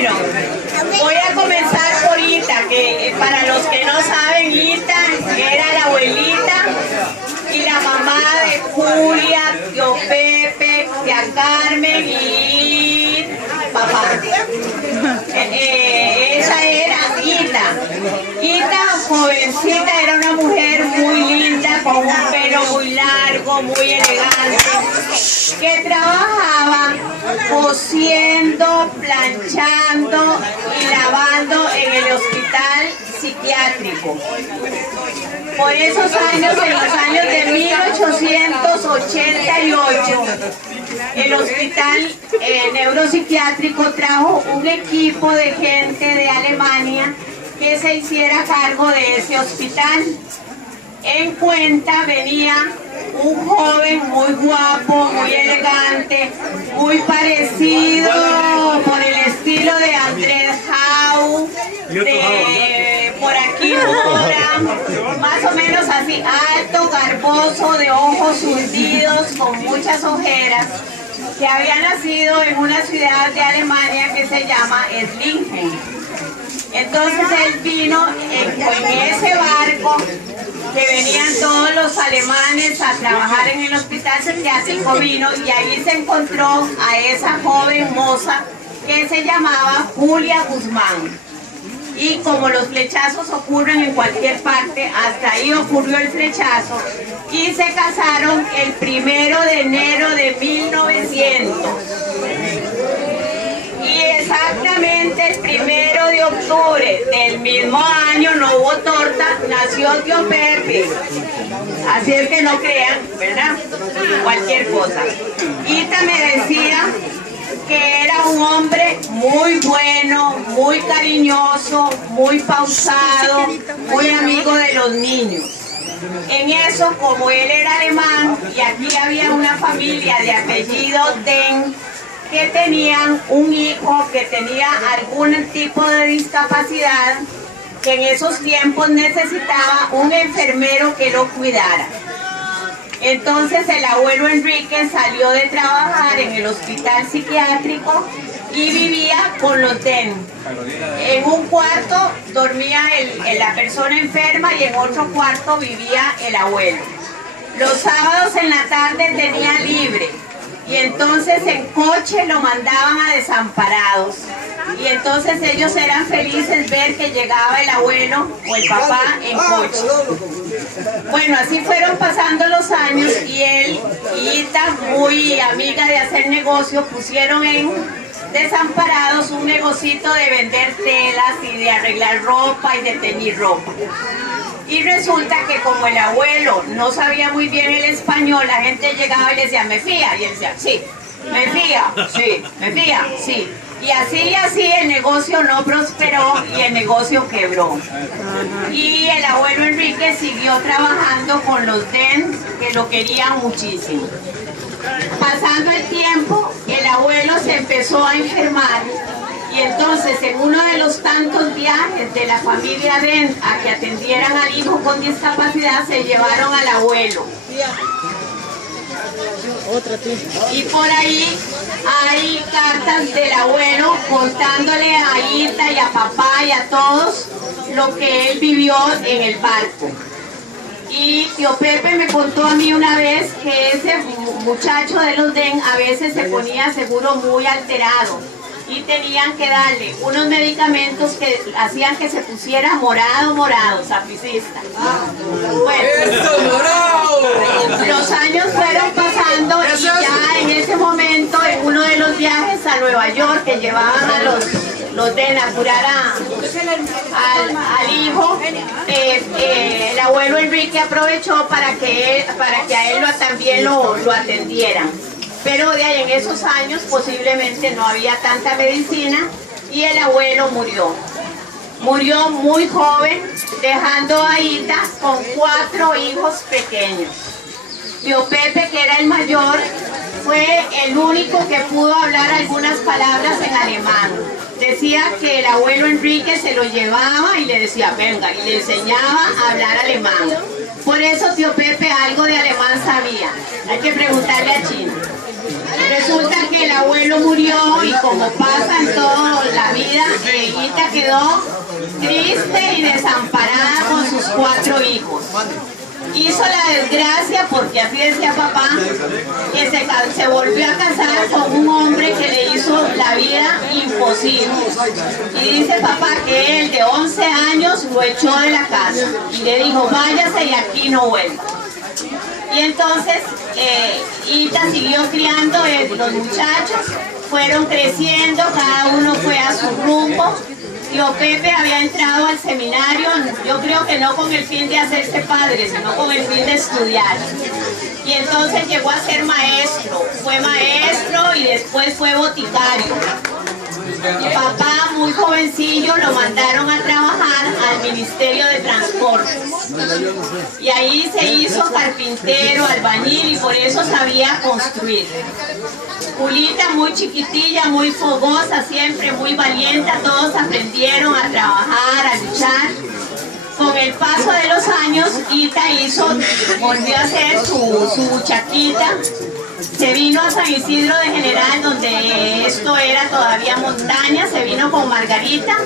Bueno, voy a comenzar por Ita, que para los que no saben, Ita era la abuelita y la mamá de Julia, tío Pepe, tía Carmen y papá. Esa era Ita. Ita, jovencita, era una mujer muy linda, con un pelo muy largo, muy elegante, que trabajaba cosiendo, planchando y lavando en el hospital psiquiátrico. Por esos años, en los años de 1888, el hospital neuropsiquiátrico trajo un equipo de gente de Alemania que se hiciera cargo de ese hospital. En cuenta venía un joven muy guapo, muy elegante, muy parecido por el estilo de Andrés Jau, de por aquí Mora, más o menos así, alto, garboso, de ojos hundidos, con muchas ojeras, que había nacido en una ciudad de Alemania que se llama Esslingen. Entonces él vino en ese barco que venían todos los alemanes a trabajar en el hospital psiquiátrico, vino y ahí se encontró a esa joven moza que se llamaba Julia Guzmán. Y como los flechazos ocurren en cualquier parte, hasta ahí ocurrió el flechazo y se casaron el 1 de enero de 1900. Y exactamente el 1 de octubre del mismo año, no hubo torta, nació tío Pepe. Así es que no crean, ¿verdad? Cualquier cosa. Ita me decía que era un hombre muy bueno, muy cariñoso, muy pausado, muy amigo de los niños. En eso, como él era alemán y aquí había una familia de apellido Den, que tenían un hijo que tenía algún tipo de discapacidad, que en esos tiempos necesitaba un enfermero que lo cuidara. Entonces el abuelo Enrique salió de trabajar en el hospital psiquiátrico y vivía con los Den. En un cuarto dormía la persona enferma y en otro cuarto vivía el abuelo. Los sábados en la tarde tenía libre. Y entonces en coche lo mandaban a Desamparados. Y entonces ellos eran felices ver que llegaba el abuelo o el papá en coche. Bueno, así fueron pasando los años y él y Ita, muy amiga de hacer negocio, pusieron en Desamparados un negocito de vender telas y de arreglar ropa y de teñir ropa. Y resulta que como el abuelo no sabía muy bien el español, la gente llegaba y le decía, ¿me fía? Y él decía, sí. ¿Me fía? Sí. ¿Me fía? Sí. Y así el negocio no prosperó y el negocio quebró. Y el abuelo Enrique siguió trabajando con los Den, que lo querían muchísimo. Pasando el tiempo, el abuelo se empezó a enfermar. Y entonces en uno de los tantos viajes de la familia Den a que atendieran al hijo con discapacidad, se llevaron al abuelo. Y por ahí hay cartas del abuelo contándole a Ita y a papá y a todos lo que él vivió en el barco. Y tío Pepe me contó a mí una vez que ese muchacho de los Den a veces se ponía seguro muy alterado. Y tenían que darle unos medicamentos que hacían que se pusiera morado, sapricista. Bueno, los años fueron pasando y ya en ese momento, en uno de los viajes a Nueva York, que llevaban a los Den a curar al hijo, el abuelo Enrique aprovechó para que a él también lo atendieran. Pero de ahí en esos años posiblemente no había tanta medicina y el abuelo murió. Murió muy joven, dejando a Ita con 4 hijos pequeños. Tío Pepe, que era el mayor, fue el único que pudo hablar algunas palabras en alemán. Decía que el abuelo Enrique se lo llevaba y le decía, venga, y le enseñaba a hablar alemán. Por eso tío Pepe algo de alemán sabía. Hay que preguntarle a China. Resulta que el abuelo murió y como pasa en toda la vida quedó triste y desamparada con sus 4 hijos. Hizo la desgracia, porque así decía papá, que se volvió a casar con un hombre que le hizo la vida imposible. Y dice papá que él de 11 años lo echó de la casa y le dijo, váyase y aquí no vuelva. Y entonces Ita siguió criando los muchachos, fueron creciendo, cada uno fue a su rumbo. Tío Pepe había entrado al seminario, yo creo que no con el fin de hacerse padre, sino con el fin de estudiar. Y entonces llegó a ser maestro, fue maestro y después fue boticario. Mi papá, muy jovencillo, lo mandaron a trabajar al Ministerio de Transportes. Y ahí se hizo carpintero, albañil y por eso sabía construir. Julita, muy chiquitilla, muy fogosa, siempre muy valiente, todos aprendieron a trabajar, a luchar. Con el paso de los años, Ita volvió a hacer su chaquita. Se vino a San Isidro de General, donde esto era todavía montaña, se vino con Margarita.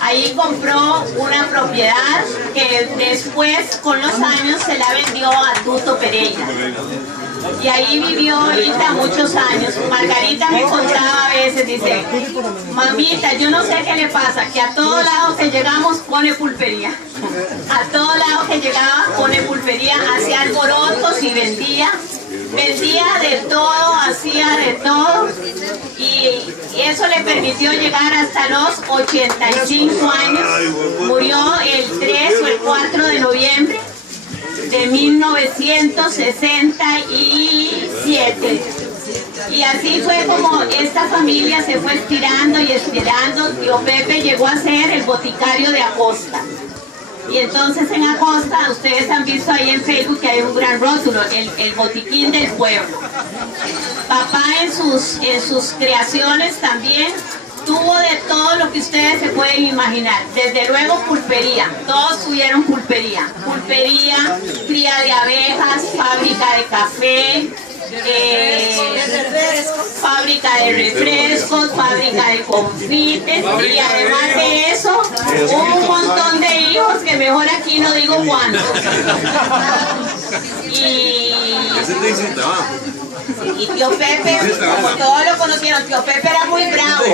Ahí compró una propiedad que después, con los años, se la vendió a Tuto Pereira. Y ahí vivió Ita muchos años. Margarita me contaba a veces, dice, mamita, yo no sé qué le pasa, que a todos lados que llegamos pone pulpería. A todos lados que llegaba pone pulpería, hacía alborotos y vendía de todo, hacía de todo. Y eso le permitió llegar hasta los 85 años. Murió el 3 o el 4 de noviembre de 1967. Y así fue como esta familia se fue estirando y estirando. Tío Pepe llegó a ser el boticario de Acosta. Y entonces en Acosta, ustedes han visto ahí en Facebook que hay un gran rótulo, el botiquín del pueblo. Papá en sus creaciones también tuvo de todo lo que ustedes se pueden imaginar. Desde luego pulpería, todos tuvieron pulpería. Pulpería, cría de abejas, fábrica de café, fábrica de refrescos, fábrica de confites y además de eso un montón de hijos que mejor aquí no digo cuántos. Y tío Pepe, como todos lo conocieron, tío Pepe era muy bravo.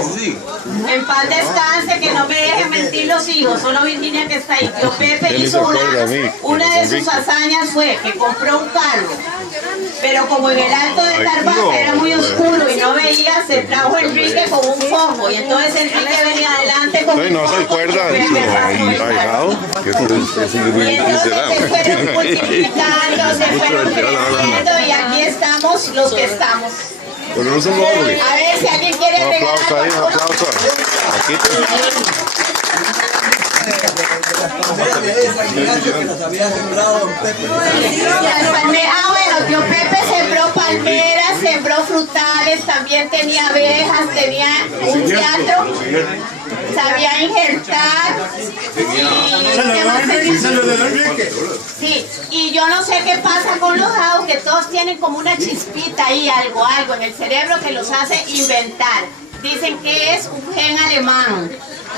En paz descanse, que no me dejen mentir los hijos, solo Virginia que está ahí. Tío Pepe hizo una de sus hazañas fue que compró un carro, pero como en el Alto de Carvaca era muy oscuro y no veía, se trajo Enrique con un foco y entonces Enrique venía adelante con un no se acuerda de eso. Y entonces se fueron multiplicando, se fueron creciendo y aquí estamos los que estamos. Pero no somos árboles. A ver si alguien quiere Un regalar. aplauso ahí, un aplauso. Aquí bueno, tío Pepe sembró palmeras, sembró frutales, también tenía abejas, tenía un teatro, sabía injertar. Sí, y yo no sé qué pasa con los jabos, que todos tienen como una chispita ahí, algo en el cerebro que los hace inventar. Dicen que es un gen alemán,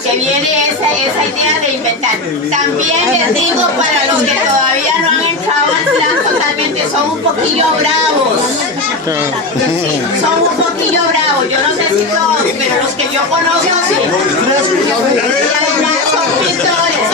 que viene esa idea de inventar. También les digo, para los que todavía no han entrado al plan totalmente, son un poquillo bravos. Son un poquillo bravos, yo no sé si todos, pero los que yo conozco sí. Y además son pintores.